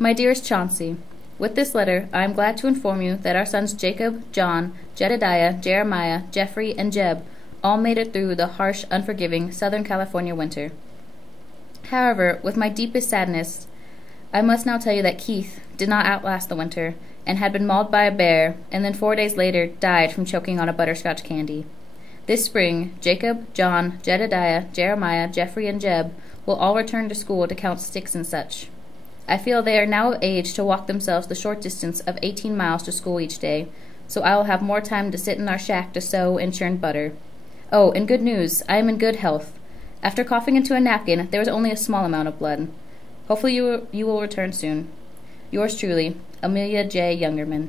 My dearest Chauncey, with this letter I am glad to inform you that our sons Jacob, John, Jedediah, Jeremiah, Jeffrey, and Jeb all made it through the harsh, unforgiving Southern California winter. However, with my deepest sadness, I must now tell you that Keith did not outlast the winter, and had been mauled by a bear, and then 4 days later died from choking on a butterscotch candy. This spring, Jacob, John, Jedediah, Jeremiah, Jeffrey, and Jeb will all return to school to count sticks and such. I feel they are now of age to walk themselves the short distance of 18 miles to school each day, so I will have more time to sit in our shack to sew and churn butter. Oh, and good news, I am in good health. After coughing into a napkin, there was only a small amount of blood. Hopefully you will return soon. Yours truly, Amelia J. Youngerman.